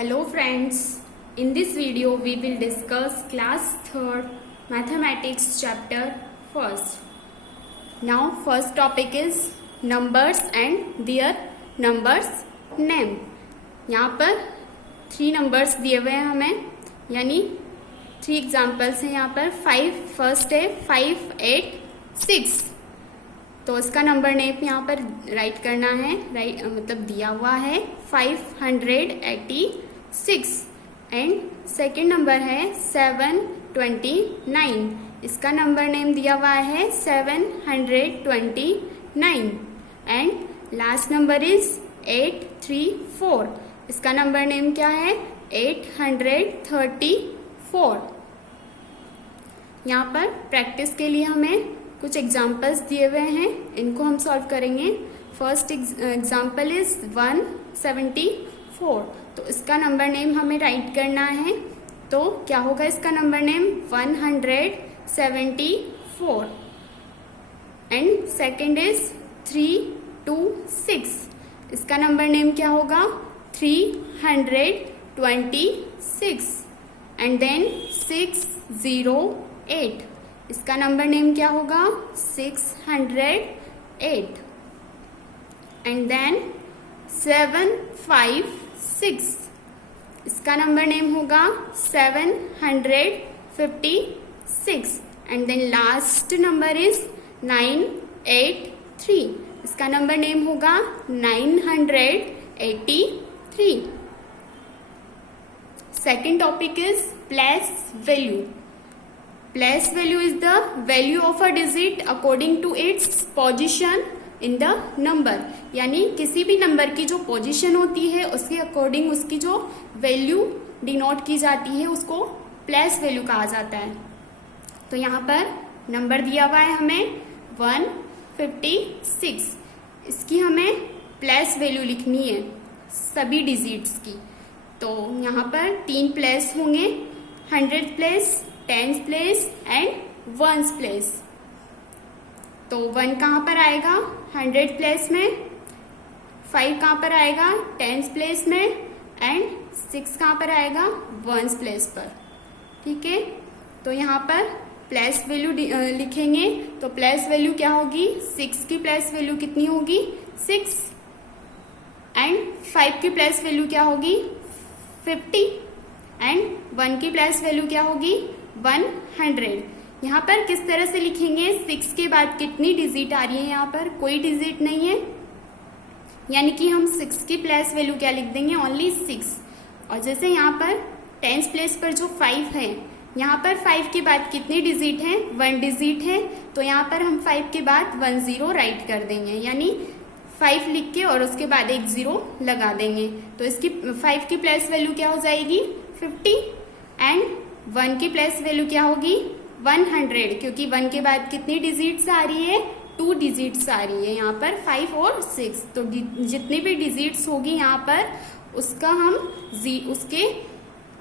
Hello friends, in this video we will discuss class 3rd mathematics chapter 1st. Now first topic is numbers and their numbers name. यहाँ पर 3 numbers दिए हुए हैं हमें, यानी 3 examples हैं यहाँ पर। 5 फर्स्ट है 5, 8, 6। तो इसका नंबर नेम यहाँ पर राइट करना है, मतलब दिया हुआ है 586। एंड सेकंड नंबर है 729, इसका नंबर नेम दिया हुआ है 729। एंड लास्ट नंबर इज 834, इसका नंबर नेम क्या है 834। यहाँ पर प्रैक्टिस के लिए हमें कुछ एग्जाम्पल्स दिए हुए हैं, इनको हम सॉल्व करेंगे। फर्स्ट एग्जाम्पल इज 174, तो इसका नंबर नेम हमें राइट करना है। तो क्या होगा इसका number name 174। And second is 326, इसका नंबर नेम क्या होगा 326। एंड देन 608, इसका नंबर नेम क्या होगा 608। एंड देन 756, इसका नंबर नेम होगा 756। And then last number is 983, इसका नंबर नेम होगा 983। Second topic is place value. Place value is the value of a digit according to its position in the number, यानी किसी भी number की जो position होती है उसके अकॉर्डिंग उसकी जो वैल्यू डिनोट की जाती है उसको प्लेस वैल्यू कहा जाता है। तो यहाँ पर नंबर दिया हुआ है हमें 156, इसकी हमें प्लेस वैल्यू लिखनी है सभी डिजिट्स की। तो यहाँ पर 3 प्लेस होंगे, 100 प्लेस, 10 प्लेस एंड 1 प्लेस। तो 1 कहाँ पर आएगा 100 प्लेस में, 5 कहाँ पर आएगा 10 प्लेस में एंड 6 कहाँ पर आएगा 1 प्लेस पर। ठीक है, तो यहाँ पर प्लेस वैल्यू लिखेंगे। तो प्लेस वैल्यू क्या होगी 6 की प्लेस वैल्यू कितनी होगी 6। एंड 5 की प्लेस वैल्यू क्या होगी 50। एंड 1 की प्लेस वैल्यू क्या होगी 100। यहाँ पर किस तरह से लिखेंगे 6 के बाद कितनी डिजिट आ रही है, यहाँ पर कोई डिजिट नहीं है, यानी कि हम 6 की प्लेस वैल्यू क्या लिख देंगे ओनली 6। और जैसे यहाँ पर 10th प्लेस पर जो 5 है, यहाँ पर 5 के बाद कितनी डिजिट है 1 डिजिट है, तो यहाँ पर हम 5 के बाद 10 राइट कर देंगे, यानी 5 लिख के और उसके बाद एक 0 लगा देंगे। तो इसकी 5 की प्लेस वैल्यू क्या हो जाएगी 50। एंड 1 की प्लेस वैल्यू क्या होगी 100, क्योंकि 1 के बाद कितनी डिजिट्स आ रही है 2 डिजिट्स आ रही है, यहाँ पर 5 और 6। तो जितनी भी डिजिट्स होगी यहाँ पर उसका हम उसके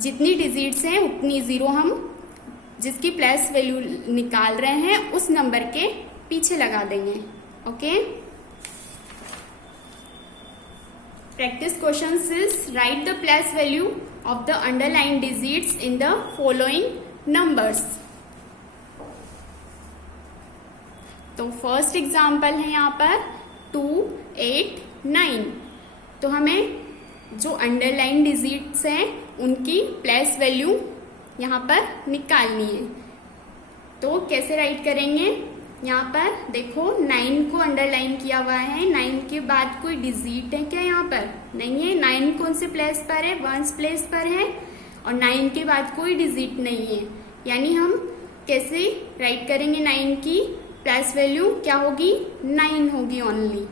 जितनी डिजिट्स हैं उतनी 0 हम जिसकी प्लेस वैल्यू निकाल रहे हैं उस नंबर के पीछे लगा देंगे। Okay, practice questions is write the place value of the underlined digits in the following numbers. तो फर्स्ट एग्जाम्पल है यहाँ पर 289। तो हमें जो अंडरलाइन डिजिट्स हैं उनकी प्लेस वैल्यू यहाँ पर निकालनी है। तो कैसे राइट करेंगे, यहाँ पर देखो 9 को अंडरलाइन किया हुआ है, 9 के बाद कोई डिजिट है क्या यहाँ पर नहीं है। 9 कौन से प्लेस पर है 1 प्लेस पर है, और 9 के बाद कोई डिजिट नहीं है, यानी हम कैसे राइट करेंगे 9 की प्लेस वैल्यू क्या होगी 9 होगी ओनली,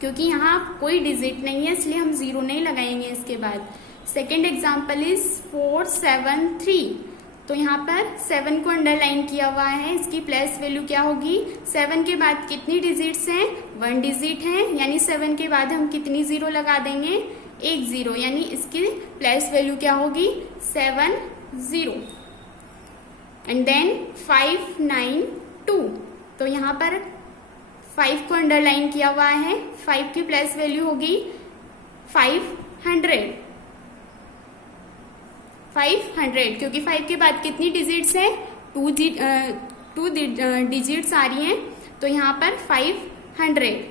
क्योंकि यहाँ कोई डिजिट नहीं है इसलिए हम 0 नहीं लगाएंगे इसके बाद। Second example is 473। तो यहाँ पर 7 को अंडरलाइन किया हुआ है, इसकी प्लेस वैल्यू क्या होगी 7 के बाद कितनी डिजिट्स हैं 1 डिजिट है, यानी 7 के बाद हम कितनी 0 लगा देंगे एक 0, यानी इसकी प्लेस वैल्यू क्या होगी 70। And then 592। तो यहाँ पर 5 को अंडरलाइन किया हुआ है, 5 की प्लेस वैल्यू होगी 500। 500, क्योंकि 5 के बाद कितनी डिजिट्स है, टू डिजिट्स आ रही हैं, तो यहाँ पर 500।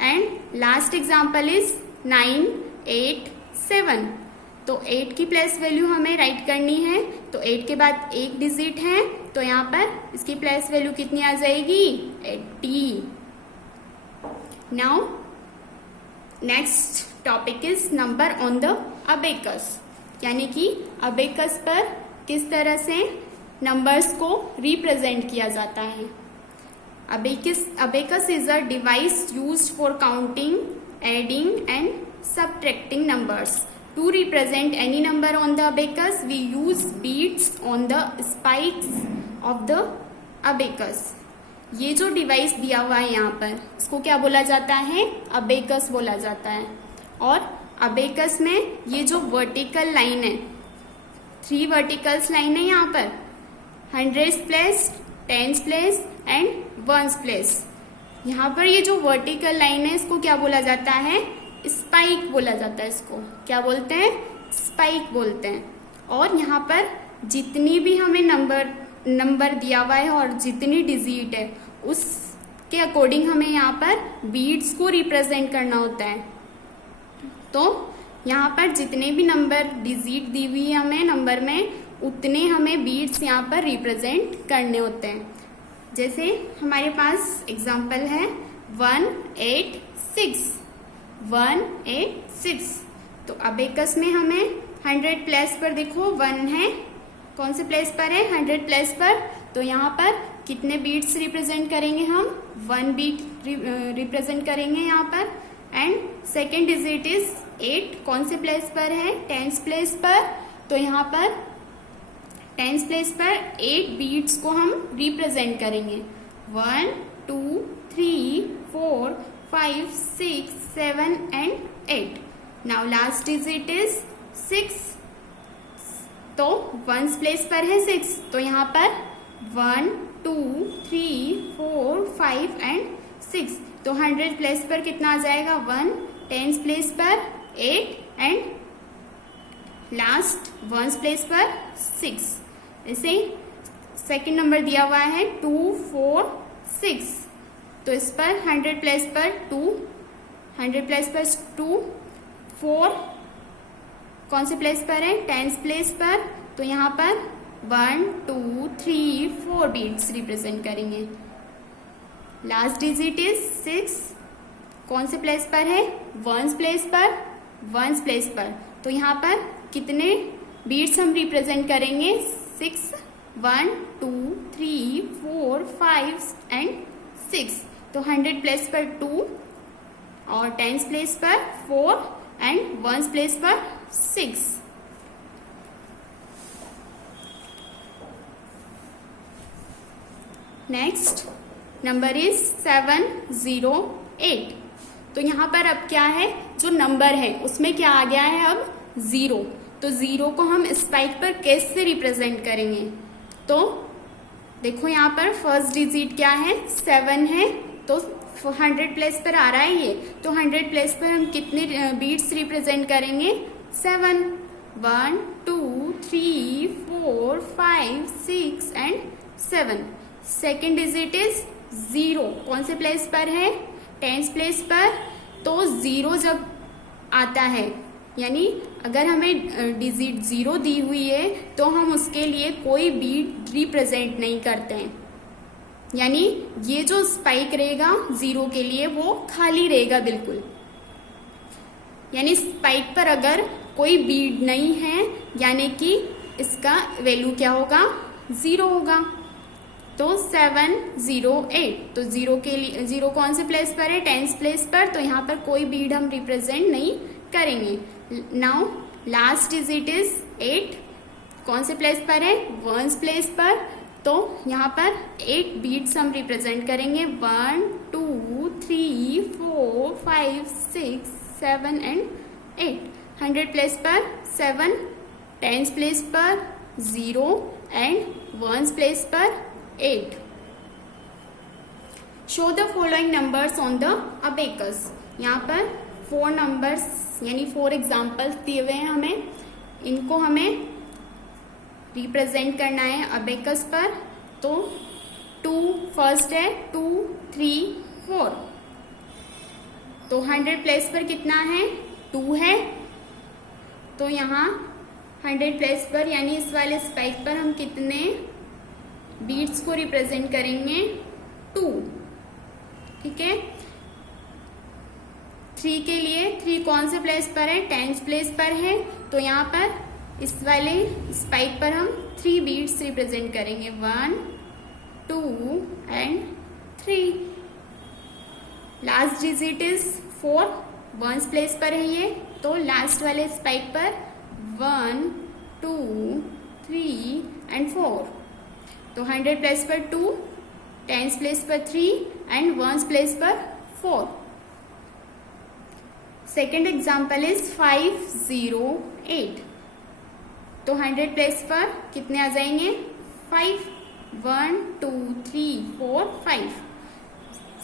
And last example is 987। तो 8 की प्लेस वैल्यू हमें राइट करनी है, तो 8 के बाद एक डिजिट है, तो यहाँ पर इसकी प्लेस वैल्यू कितनी आ जाएगी, 80। Now next topic is number on the abacus, यानी कि अबेकस पर किस तरह से नंबर्स को रिप्रेजेंट किया जाता है। Abacus is a device used for counting, adding and subtracting numbers. To represent any number on the abacus, we use beads on the spikes of the abacus. ये जो डिवाइस दिया हुआ है यहाँ पर, इसको क्या बोला जाता है, अबेकस बोला जाता है। और अबेकस में ये जो वर्टिकल लाइन है, 3 वर्टिकल्स लाइन है यहाँ पर, 100s place, 10s place and 1s place. यहाँ पर ये जो वर्टिकल लाइन है, इसको क्या बोला जाता है, स्पाइक बोला जाता है। इसको क्या बोलते हैं, स्पाइक बोलते हैं। और यहाँ पर जितनी भी हमें नंबर दिया हुआ है और जितनी डिजिट है, उसके अकॉर्डिंग हमें यहाँ पर बीट्स को रिप्रेजेंट करना होता है। तो यहाँ पर जितने भी नंबर डिजिट दी हुई है हमें नंबर में, उतने हमें बीट्स यहाँ पर रिप्रेजेंट करने होते हैं। जैसे हमारे पास एग्जाम्पल है 186, 186। तो अबेकस में हमें 100 प्लेस पर देखो 1 है, कौन से प्लेस पर है, 100 प्लेस पर। तो यहाँ पर कितने बीट्स रिप्रेजेंट करेंगे हम, 1 बीट रिप्रेजेंट करेंगे यहाँ पर। एंड सेकेंड डिजिट इज 8, कौन से प्लेस पर है, 10th प्लेस पर। तो यहाँ पर 10th प्लेस पर 8 बीट्स को हम रिप्रेजेंट करेंगे, 1 2 3 4 5 6 7 and 8। Now last digit is 6, तो 1s प्लेस पर है 6, तो यहाँ पर 1 2 3 4 5 एंड 6। तो 100 प्लेस पर कितना आ जाएगा, 1, 10s प्लेस पर 8 एंड लास्ट 1s प्लेस पर 6। ऐसे सेकेंड नंबर दिया हुआ है 2 4 6, तो इस पर 100 प्लेस पर 2, 100 प्लेस पर 2, 4 कौन से प्लेस पर है, 10th प्लेस पर। तो यहाँ पर 1 2 3 4 बीट्स रिप्रेजेंट करेंगे। लास्ट डिजिट इज 6, कौन से प्लेस पर है, 1s प्लेस पर, 1s प्लेस पर। तो यहाँ पर कितने बीट्स हम रिप्रेजेंट करेंगे, 6, 1 2 3 4 5 एंड 6। तो 100 प्लेस पर 2 और 10th प्लेस पर 4 एंड 1s प्लेस पर 6। Next number is 708। तो यहाँ पर अब क्या है, जो नंबर है उसमें क्या आ गया है अब, 0। तो 0 को हम स्पाइक पर कैसे रिप्रेजेंट करेंगे, तो देखो यहाँ पर फर्स्ट डिजिट क्या है, 7 है, तो 100 प्लेस पर आ रहा है ये। तो 100 प्लेस पर हम कितने बीट्स रिप्रेजेंट करेंगे, 7, 1 2 3 4 5 6 एंड 7। सेकेंड डिजिट इज 0, कौन से प्लेस पर है, 10th प्लेस पर। तो 0 जब आता है, यानी अगर हमें डिजिट 0 दी हुई है, तो हम उसके लिए कोई बीट रिप्रेजेंट नहीं करते हैं, यानी ये जो स्पाइक रहेगा 0 के लिए वो खाली रहेगा बिल्कुल। यानी स्पाइक पर अगर कोई बीट नहीं है, यानी कि इसका वैल्यू क्या होगा, 0 होगा। तो 708, तो 0 के लिए 0 कौन से प्लेस पर है, 10th प्लेस पर। तो यहाँ पर कोई बीट हम रिप्रेजेंट नहीं करेंगे। नाउ लास्ट डिजिट इज 8, कौन से प्लेस पर है, 1s प्लेस पर। तो यहाँ पर 8 बीट्स हम रिप्रेजेंट करेंगे, 1 2 3 4 5 6 7 एंड 8। 100 प्लेस पर 7, 10th प्लेस पर 0 एंड 1s प्लेस पर 8। Show the following numbers on the abacus. यहाँ पर 4 नंबर्स यानी 4 एग्जाम्पल्स दिए हुए हैं हमें, इनको हमें रिप्रेजेंट करना है अबेकस पर, तो 2 फर्स्ट है, 2 3 4। तो 100 प्लेस पर कितना है, 2 है। तो यहाँ 100 प्लेस पर यानी इस वाले स्पाइक पर हम कितने बीट्स को रिप्रेजेंट करेंगे, 2। ठीक है। 3 के लिए 3 कौन से प्लेस पर है, 10th प्लेस पर है। तो यहाँ पर इस वाले स्पाइक पर हम 3 बीट्स रिप्रेजेंट करेंगे, 1 2 and 3। Last digit is 4, 1st place पर है ये, तो लास्ट वाले स्पाइक पर 1 2 3 एंड 4। तो 100 प्लेस पर 2, 10th प्लेस पर 3 एंड 1st प्लेस पर 4। Second example is 508। तो 100 प्लेस पर कितने आ जाएंगे, 5, 1 2 3 4 5।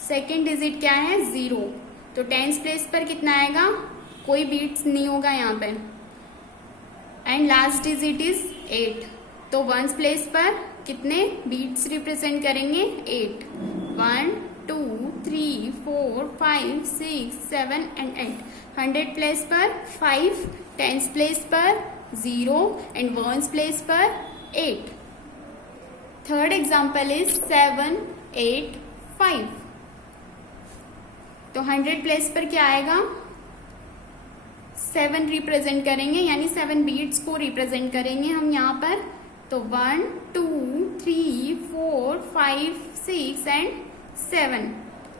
सेकेंड डिजिट क्या है, 0। तो 10th प्लेस पर कितना आएगा, कोई बीट्स नहीं होगा यहाँ पे। And last digit is 8। तो 1st प्लेस पर कितने बीट्स रिप्रेजेंट करेंगे, 8, 1 2 3 4 5 6 7 एंड 8। 100 प्लेस पर 5, 10th प्लेस पर 0 एंड 1st प्लेस पर 8। Third example is 7 8 5। तो 100 प्लेस पर क्या आएगा, 7 रिप्रेजेंट करेंगे यानी 7 बीट्स को रिप्रेजेंट करेंगे हम यहाँ पर। तो 1 2 3 4 5 6 and 7।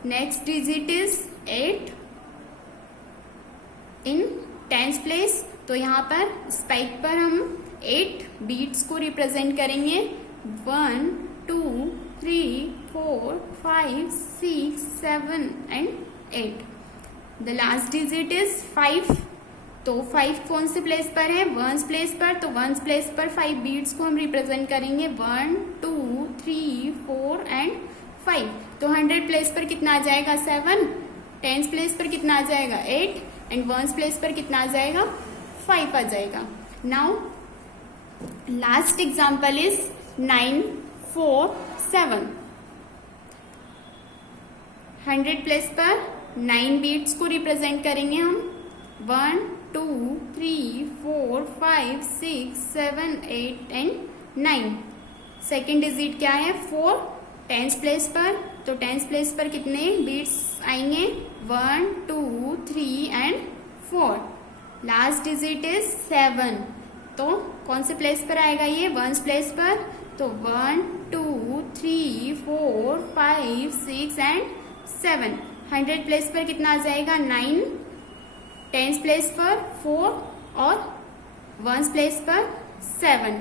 Next digit is 8 in 10th place. तो यहाँ पर स्पाइक पर हम 8 बीट्स को रिप्रेजेंट करेंगे, 1 2 3 4 5 6 7 and 8। The last digit is 5। तो 5 कौन से प्लेस पर है, 1st प्लेस पर। तो 1st प्लेस पर 5 बीट्स को हम रिप्रेजेंट करेंगे, 1 2 3 4 एंड 5। तो 100 प्लेस पर कितना आ जाएगा, 7। 10th प्लेस पर कितना आ जाएगा, 8 एंड 1st प्लेस पर कितना आ जाएगा, 5 आ जाएगा। Now last example is 9 4 7। 100 place पर 9 बीट्स को रिप्रेजेंट करेंगे हम, 1 2 3 4 5 6 7 8 एंड 9। सेकेंड डिजिट क्या है, 4। 10th प्लेस पर। तो 10th प्लेस पर कितने बीट्स आएंगे, 1 2 3 एंड 4। Last digit is 7। तो कौन से प्लेस पर आएगा ये, 1st प्लेस पर। तो 1 2 3 4 5 6 एंड 7। 100 प्लेस पर कितना आ जाएगा, 9। 10th प्लेस पर 4 और 1st प्लेस पर 7।